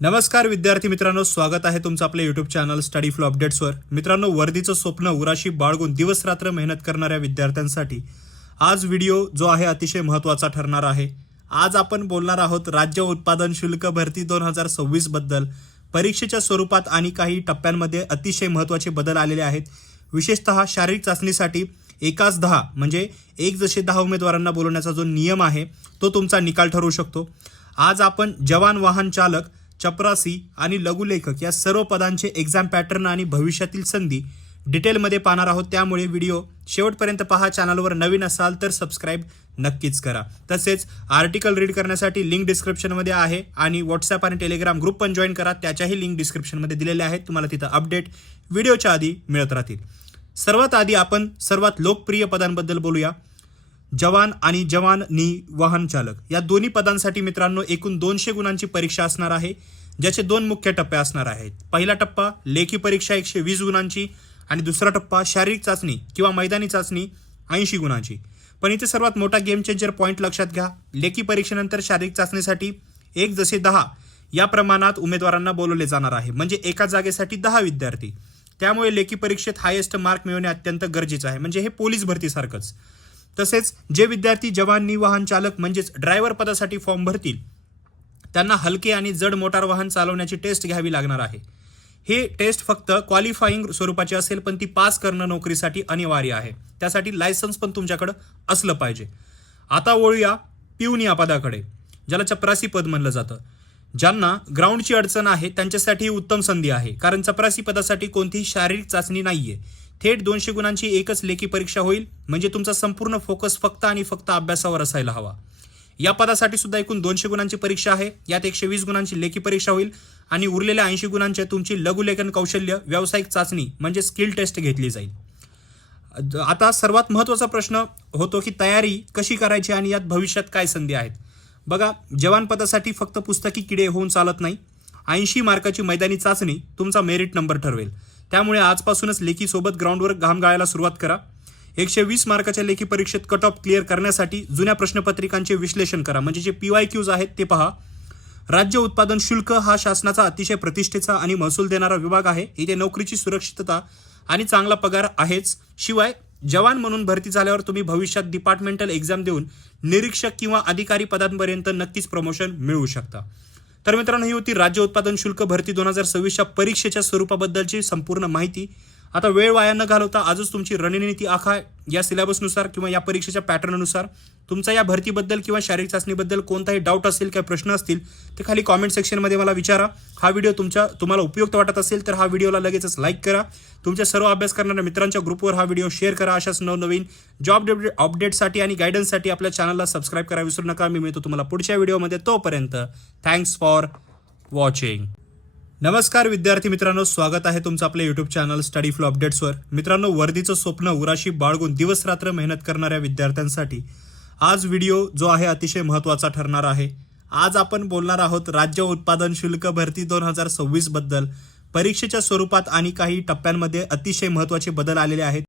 नमस्कार विद्यार्थी मित्रांनो, स्वागत आहे तुमचं आपल्या यूट्यूब चॅनल स्टडी फ्लो अपडेट्सवर। मित्रांनो, वर्दीचं स्वप्न उराशी बाळगून दिवस रात्र मेहनत करणाऱ्या विद्यार्थ्यांसाठी आज व्हिडिओ जो आहे अतिशय महत्त्वाचा ठरणार आहे। आज आपण बोलणार आहोत राज्य उत्पादन शुल्क भरती 2026 बद्दल। परीक्षेच्या स्वरूपात आणि काही टप्प्यांमध्ये अतिशय महत्त्वाचे बदल आलेले आहेत। विशेषतः शारीरिक चाचणीसाठी एकाच 10 म्हणजे 1:10 उमेदवारांना बोलवण्याचा जो नियम आहे तो तुमचा निकाल ठरू शकतो। आज आपण जवान वाहन चालक, चपरासी आणि लघुलेखक या सर्व पदांचे एक्झाम पॅटर्न आणि भविष्यातील संधी डिटेलमध्ये पाहणार आहोत। त्यामुळे व्हिडिओ शेवटपर्यंत पहा। चॅनलवर नवीन असाल तर सबस्क्राईब नक्कीच करा। तसेच आर्टिकल रीड करण्यासाठी लिंक डिस्क्रिप्शनमध्ये आहे आणि व्हॉट्सॲप आणि टेलिग्राम ग्रुप पण जॉईन करा, त्याच्याही लिंक डिस्क्रिप्शनमध्ये दिलेले आहेत। तुम्हाला तिथं अपडेट व्हिडिओच्या आधी मिळत राहतील। सर्वात आधी आपण सर्वात लोकप्रिय पदांबद्दल बोलूया। जवान आणि जवानी वाहन चालक या दोन्ही पदांसाठी मित्रांनो एकूण 200 गुणांची परीक्षा असणार आहे, ज्याचे 2 मुख्य टप्पे असणार आहेत। पहिला टप्पा लेखी परीक्षा 120 गुणांची आणि दुसरा टप्पा शारीरिक चाचणी किंवा मैदानी चाचणी 80 गुणांची। पण इथे सर्वात मोठा गेम चेंजर पॉईंट लक्षात घ्या। लेखी परीक्षेनंतर शारीरिक चाचणीसाठी 1:10 या प्रमाणात उमेदवारांना बोलवले जाणार आहे, म्हणजे एका जागेसाठी 10 विद्यार्थी। त्यामुळे लेखी परीक्षेत हायेस्ट मार्क मिळवणे अत्यंत गरजेचं आहे, म्हणजे हे पोलीस भरतीसारखंच। तसेच जे विद्यार्थी जवानी वाहन चालक म्हणजेच ड्रायव्हर पदासाठी फॉर्म भरतील त्यांना हलके आणि जड मोटार वाहन चालवण्याची टेस्ट घ्यावी लागणार आहे। हे टेस्ट फक्त क्वालिफाईंग स्वरूपाची असेल, पण ती पास करणं नोकरीसाठी अनिवार्य आहे। त्यासाठी लायसन्स पण तुमच्याकडे असलं पाहिजे। आता वळूया पिऊन या पदाकडे, ज्याला चपरासी पद म्हणलं जातं। ज्यांना ग्राउंडची अडचण आहे त्यांच्यासाठी ही उत्तम संधी आहे, कारण चपरासी पदासाठी कोणतीही शारीरिक चाचणी नाहीये। थेट 200 गुणांची एकच लेखी परीक्षा होईल, म्हणजे तुमचा संपूर्ण फोकस फक्त आणि फक्त अभ्यासावर असायला हवा। या पदासाठी सुद्धा एकूण 200 गुणांची परीक्षा आहे। यात 120 गुणांची लेखी परीक्षा होईल आणि उरलेल्या 80 गुणांच्या तुमची लघुलेखन कौशल्य व्यावसायिक चाचणी म्हणजे स्किल टेस्ट घेतली जाईल। आता सर्वात महत्त्वाचा प्रश्न होतो की तयारी कशी करायची आणि यात भविष्यात काय संधी आहेत। बघा, जवान पदासाठी फक्त पुस्तकी किडे होऊन चालत नाही। 80 मार्काची मैदानी चाचणी तुमचा मेरिट नंबर ठरवेल। त्यामुळे आजपासूनच लेखी सोबत ग्राउंडवर घाम गाळायला सुरुवात करा। 120 मार्काच्या लेखी परीक्षेत कट ऑफ क्लिअर करण्यासाठी जुन्या प्रश्नपत्रिकांचे विश्लेषण करा, म्हणजे जे PYQs आहेत ते पहा। राज्य उत्पादन शुल्क हा शासनाचा अतिशय प्रतिष्ठेचा आणि महसूल देणारा विभाग आहे। इथे नोकरीची सुरक्षितता आणि चांगला पगार आहेच। शिवाय जवान म्हणून भरती झाल्यावर तुम्ही भविष्यात डिपार्टमेंटल एक्झाम देऊन निरीक्षक किंवा अधिकारी पदांपर्यंत नक्कीच प्रमोशन मिळवू शकता। तर मित्रांनो, ही होती राज्य उत्पादन शुल्क भरती 2026च्या परीक्षेच्या स्वरूपाबद्दलची संपूर्ण माहिती। आता वेळ वाया न घालवता आजच तुमची रणनीती आखा। या सिलेबसनुसार किंवा या परीक्षेच्या पॅटर्ननुसार तुमचा या भरतीबद्दल किंवा शारीरिक चाचणीबद्दल कोणताही डाऊट असेल, काही प्रश्न असतील ते खाली कॉमेंट सेक्शनमध्ये मला विचारा। हा व्हिडिओ तुम्हाला उपयुक्त वाटत असेल तर हा व्हिडिओला लगेचच लाईक करा। तुमच्या सर्व अभ्यास करणाऱ्या मित्रांच्या ग्रुपवर हा व्हिडिओ शेअर करा। अशाच नवनवीन जॉब अपडेटसाठी आणि गायडन्ससाठी आपल्या चॅनलला सबस्क्राईब करा विसरू नका। मी मिळतो तुम्हाला पुढच्या व्हिडिओमध्ये, तोपर्यंत थँक्स फॉर वॉचिंग। नमस्कार विद्यार्थी मित्रांनो, स्वागत आहे तुमचं आपल्या यूट्यूब चॅनल स्टडी फ्लो अपडेट्सवर। मित्रांनो, वर्दीचं स्वप्न उराशी बाळगून दिवस रात्र मेहनत करणाऱ्या विद्यार्थ्यांसाठी आज व्हिडिओ जो आहे अतिशय महत्त्वाचा ठरणार आहे। आज आपण बोलणार आहोत राज्य उत्पादन शुल्क भरती 2026 बद्दल। परीक्षेच्या स्वरूपात आणि काही टप्प्यांमध्ये अतिशय महत्त्वाचे बदल आलेले आहेत।